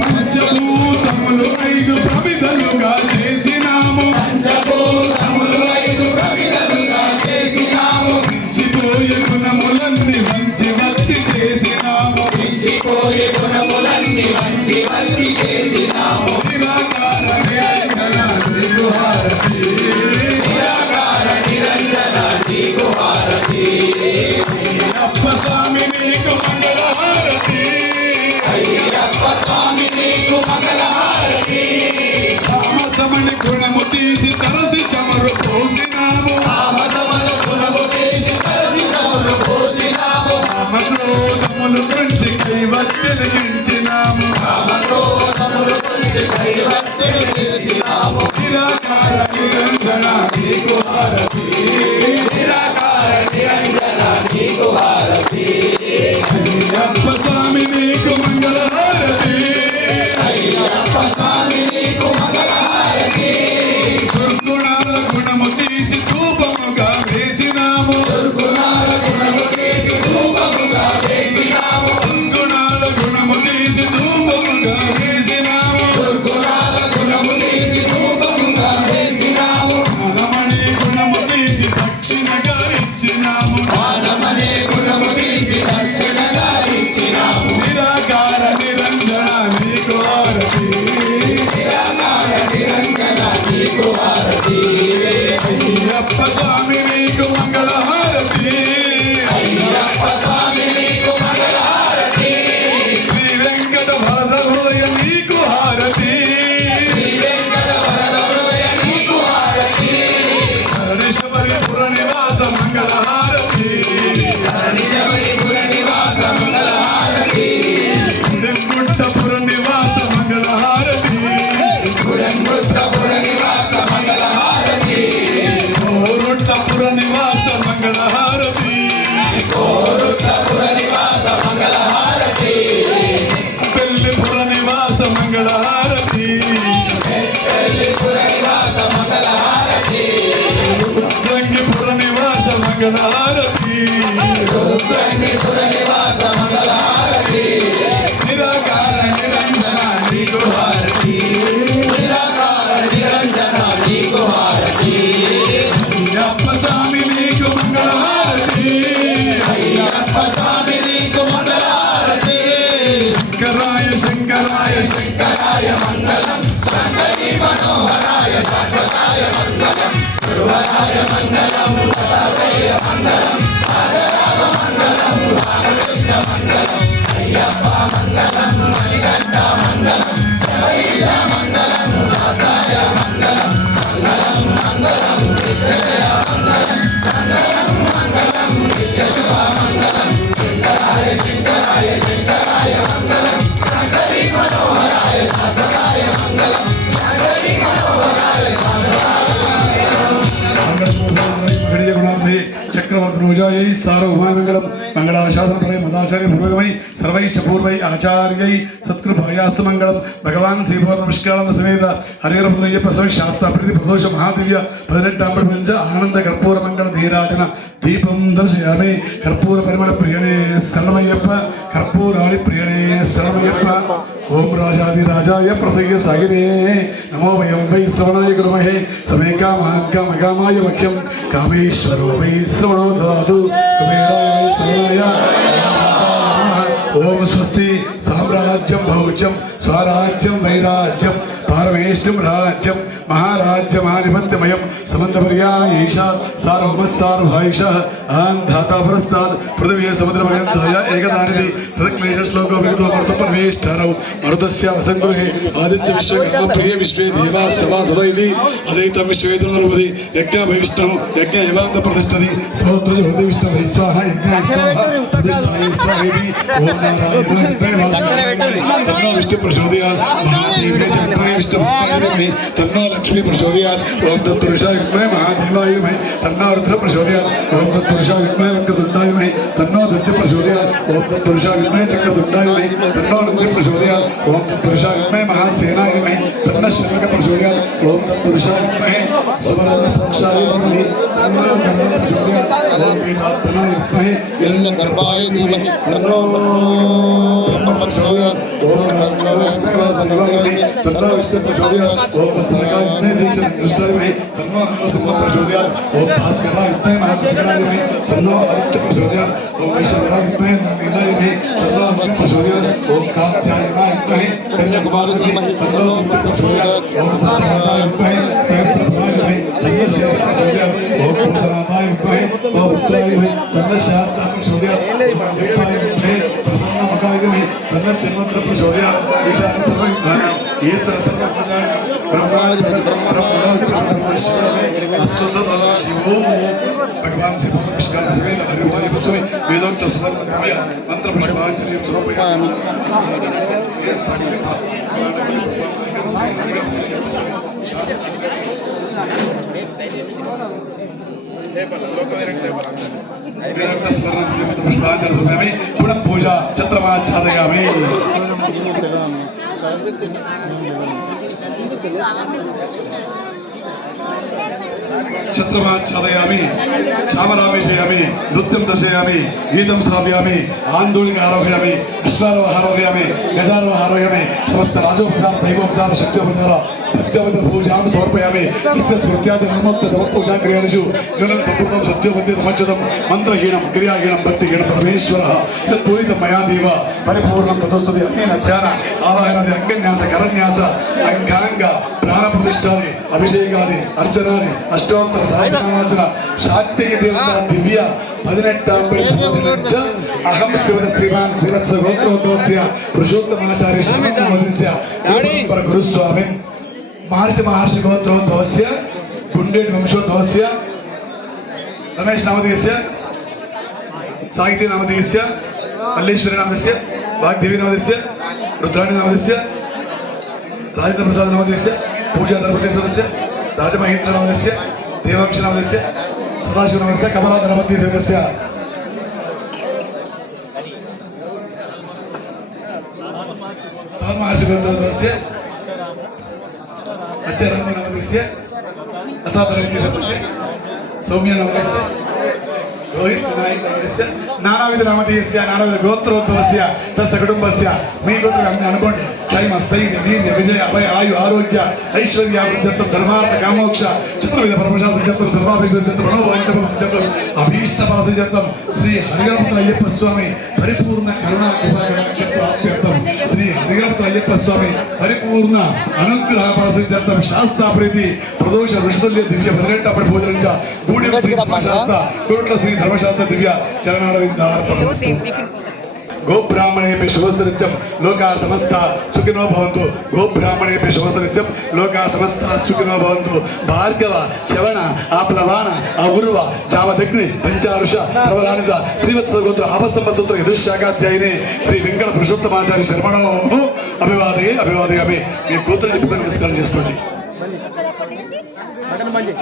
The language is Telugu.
పంచభూతములు 5 ప్రమిదలుగా చేసినాము మించిపోయే గుణములన్నీ మంచి భక్తి చేసినాము నిరాకార నిరంజన నీకు హారతి అయ్యప్ప స్వామి నీకు మంగళహారతి తామసమని గుణము తీసి తరసి చమరు పోసినాము కామక్రోధములు తుంచి కైవత్తి వెలిగించినాము నిరాకార నిరంజన నీకు హారతి అయ్యప్ప స్వామి నీకు మంగళహారతి దుర్గుణాల గుణము తీసి ధూపముగా వేసినాము దుర్గుణాల గుణము తీసి ధూపముగా వేసినాము మానమణి గుణము తీసి దక్షిణగా ఇచ్చినాము నిరాకార నిరంజన నీకు హారతి అయ్యప్ప స్వామి నీకు మంగళహారతి శ్రీ వెంకట వరద హృదయ నీకు హారతి ధరణీశ్వరి పుర నివాస మంగళహారతి గుడెంగుట్టపుర నివాస మంగళహారతి కోరుట్లపుర నివాస మంగళహారతి పెళ్లిపుర నివాస మంగళహారతి రుద్రంగిపుర నివాస మంగళహారతి నిరాకార నిరంజన నీకు హారతి అయ్యప్ప స్వామి నీకు మంగళహారతి శంకరాయ శంకరాయ మంగళం चक्रवर्तनोजायै सार्वभौममंगलम मंगलाशासनपरे मदाचार्य भूमगमय सर्वैश्च पूर्वै आचार्यै सत्कृपायास्तु मंगलम भगवान श्रीपूर्णपुष्करम समेत हरिहरपुत्रय्य प्रसव शास्त्र प्रति प्रदोष महादिव्य 18 पंच आनंद कर्पूर मंगल धीराजन दीपं दर्शयामि कर्पूर परिमल प्रियणे शरणमय्यप्प कर्पूराणि प्रियणे शरणमय्यप्प ओम राजाधिराजाय प्रसह्य सागिने नमो वयं वै श्रवणाय गुरुमहे समे कामाय मह्यं कामेश्वरो वै श्रवणो ददातु कुबेराय श्रवणाय ओम स्वस्ति साम्राज्यं भौज्यं स्वराज्यं वैराज्यं पारमेष्टं राज्यं महाराज्यमाधिपत्यमयं समन्तपर्या ईशा सार्वभौमस्सार्वभायुषः आन्धाता पुरस्तात् पृथिवी समुद्रपर्यन्ताय एकदानिधि तत्क्लेशश्लोको विगतो मरुतपर्वेष्टारौ मरुतस्य वसङ्गृहे आदित्य विश्वकाम प्रिय विश्वे देवा सभा सदैति अदैतं विश्वेतनर्वधि यज्ञाभविष्णं यज्ञ एवान्त प्रतिष्ठति स्तोत्रज हृदय विष्णु वैस्वाहा यज्ञ स्वाहा प्रतिष्ठाय स्वाहेति ओम नारायण तन्नो विष्णु प्रचोदयात् महादेवे च विद्महे विष्णु भक्ताय तन्नो लक्ष्मी प्रचोदयात् ओम तत्पुरुषाय विद्महे महादेवाय धीमहि तन्नो रुद्र प्रचोदयात् ओम तत्पुरुषाय विद्महे वक्रतुण्डाय धीमहि तन्नो दन्ति प्रचोदयात् ओम तत्पुरुषाय विद्महे चक्रतुण्डाय धीमहि तन्नो नन्दी प्रचोदयात् ओम तत्पुरुषाय विद्महे महासेनाय धीमहि तन्नो शर्वक प्रचोदयात् ओम तत्पुरुषाय विद्महे सुवर्णपक्षाय धीमहि तन्नो धर्म प्रचोदयात् ओम वेदात्मनाय विद्महे हिरण्यगर्भाय धीमहि तन्नो शिवाय तन्नो विष्णु प्रचोदयात् ओम भद्रकाय विद्महे दीक्षितदृष्टाय तन्नो नरसिंह प्रचोदयात् ओम भास्कराय विद्महे महाभद्राय तन्नो आदित्य प्रचोदयात् ओम वैष्णवाय विद्महे नारायणाय तन्नो अग्नि प्रचोदयात् ओम कात्यायनाय विद्महे कन्याकुमारी तन्नो अग्नि प्रचोदयात् ओम सर्वराजाय विद्महे सहस्रपादाय तन्नो शेषनाय प्रचोदयात् ओम भूतनाथाय विद्महे ओम रुद्राय तन्नो शास्त्राय प्रचोदयात् यज्ञाय विद्महे प्रसन्नमकाय विद्महे तन्नो चिन्मन्त्र प्रचोदयात् ईशान सर्वविद्यानां ईश्वर सर्वपूजानां ब्रह्माय शिवो भगवान से पुष्कर समेत हरिद्वार बसवे वेदोक्त सुवर्ण दिव्य मंत्र पुष्पांजलि समर्पयामि ये सगले वेदोक्त सुवर्ण दिव्य मंत्र पुष्पांजलि समर्पयामि पुनः पूजा छत्रमाच्छादयामि छत्रमाच्छादयामि चामरावेशयामि नृत्यं दर्शयामि गीतं श्रावयामि आन्दोलिक आरोहयामि अश्वारोहयामि गजारोहयामि समस्त राजोपचार दैवोपचार शक्त्योपचार भक्तवत पूजां समर्पयामि तस्य स्मृत्यात् नमोक्त पूजा क्रियादिषु न्यूनं सम्पूर्णं सत्योपद्य समच्युतं मन्त्रहीनं क्रियाहीनं भक्तिहीनं परमेश्वरः यत् पूरितं मया देव परिपूर्णं ततस्तुति अनेन ध्यान आवाहनादि अंगन्यास करन्यास अंगांग प्राणप्रतिष्ठादि अभिषेकादि अर्चनादि अष्टोत्तर सहस्रनामार्चना शाक्तेय देवता दिव्य 18 अहम श्रीवान् श्रीवत्स गोत्रोद्भवस्य पुरुषोत्तमाचार्य श्रीमन्नवदस्य पर गुरुस्वामी महर्षि गोत्रोद्भवस्य गुण्डेट वंशोद्भवस्य रमेश नामधेयस्य साहित्य नामधेयस्य मल्लेश्वरी नामधेयस्य वाग्देवी नामधेयस्य रुद्राणी नामधेयस्य राजेंद्र प्रसाद नामधेयस्य पूजा दरपति सदस्य राजमहेंद्र नामधेयस्य देवांश नामधेयस्य सदाशिव नामधेयस्य कमला दरपति सदस्य महर्षि गोत्रोद्भवस्य अच्चराम नामधेयस्य अथापरविद्य सदस्य सौम्य नामधेयस्य रोहित नायक नामधेयस्य नानाविध नामधेयस्य नानाविध गोत्रोद्भवस्य तस्य कुटुंबस्य मी गोत्रं अनुकोंडि क्षैम स्थैर्य वीर्य विजय अभय आयु आरोग्य ऐश्वर्य वृद्धित्व धर्मार्थ कामोक्ष चतुर्विध परमशासिजत्वं सर्वाभिषिजत्वं मनोवांఛపరసిजत्वं अभीष्टपरसिजत्वं श्री हरिगणपति अय्यप्प स्वामी परिपूर्ण करुणा कृपा कटाक्ष प्राप्त्यर्थं श्री हरिगणपति अय्यप्प स्वामी परिपूर्ण अनुग्रह परसिजत्वं शास्ता प्रीति प्रदोष ऋषितुल्य दिव्य 18 अपर पूजनंच गूढ्यं श्री धर्मशास्त्र कोट्ల श्री धर्मशास्त्र दिव्य चरणारविंदार्पणमस्तु गोब्राह्मणेभ्यः शुभस्तनित्यं लोकाः समस्ताः सुखिनो भवन्तु गोब्राह्मणेभ्यः शुभस्तनित्यं लोकाः समस्ताः सुखिनो भवन्तु भार्गव श्रवण आप्लवान अपूर्व जामदग्नि पंचारुष प्रवरानित श्रीवत्स गोत्र आपस्तंभ सूत्र यदुशाखाध्यायिने श्री वेंकट पुरुषोत्तमाचार्य शर्मणो अभिवादयामि మీ కూతురు నమస్కారం చేసుకోండి